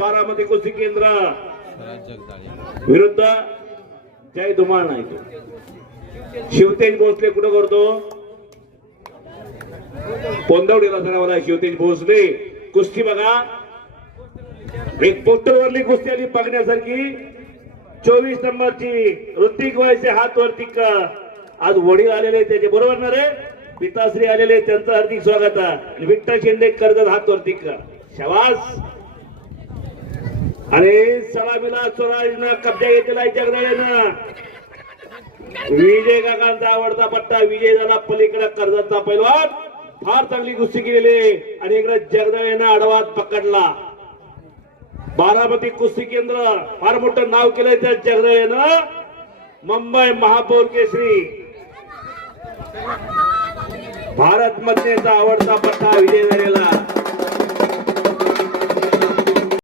बारामती कुस्ती केंद्र? विरुद्ध जय धुमाळ नाही शिवतेज भोसले कुठं करतो? कोंदवडीला सरावाला शिवतेज भोसले. कुस्ती बघा. एक पोस्टरवरली कुस्ती आली बघण्यासारखी. चोवीस नंबरची ऋतिक वयचे हात वरती आज वडील आलेले त्याचे बरोबर ना रे? पिताश्री आलेले त्यांचं हार्दिक स्वागत आहे. विठ्ठल शिंदे कर्जत हात वरती शवास आणि सलामीला स्वराजनं कब्जा घेतलेला आहे जगदाळेनं विजय काकांचा आवडता पट्टा विजय झाला पलीकडे कर्जाचा पैलवान. फार चांगली कुस्ती केलेली आणि इकडे जगदाळेनं आडवात पकडला. बारामती कुस्ती केंद्र फार मोठं नाव केलंय त्या जगदाळेनं मुंबई महापौर केसरी. भारत मधनेचा आवडता पट्टा विजय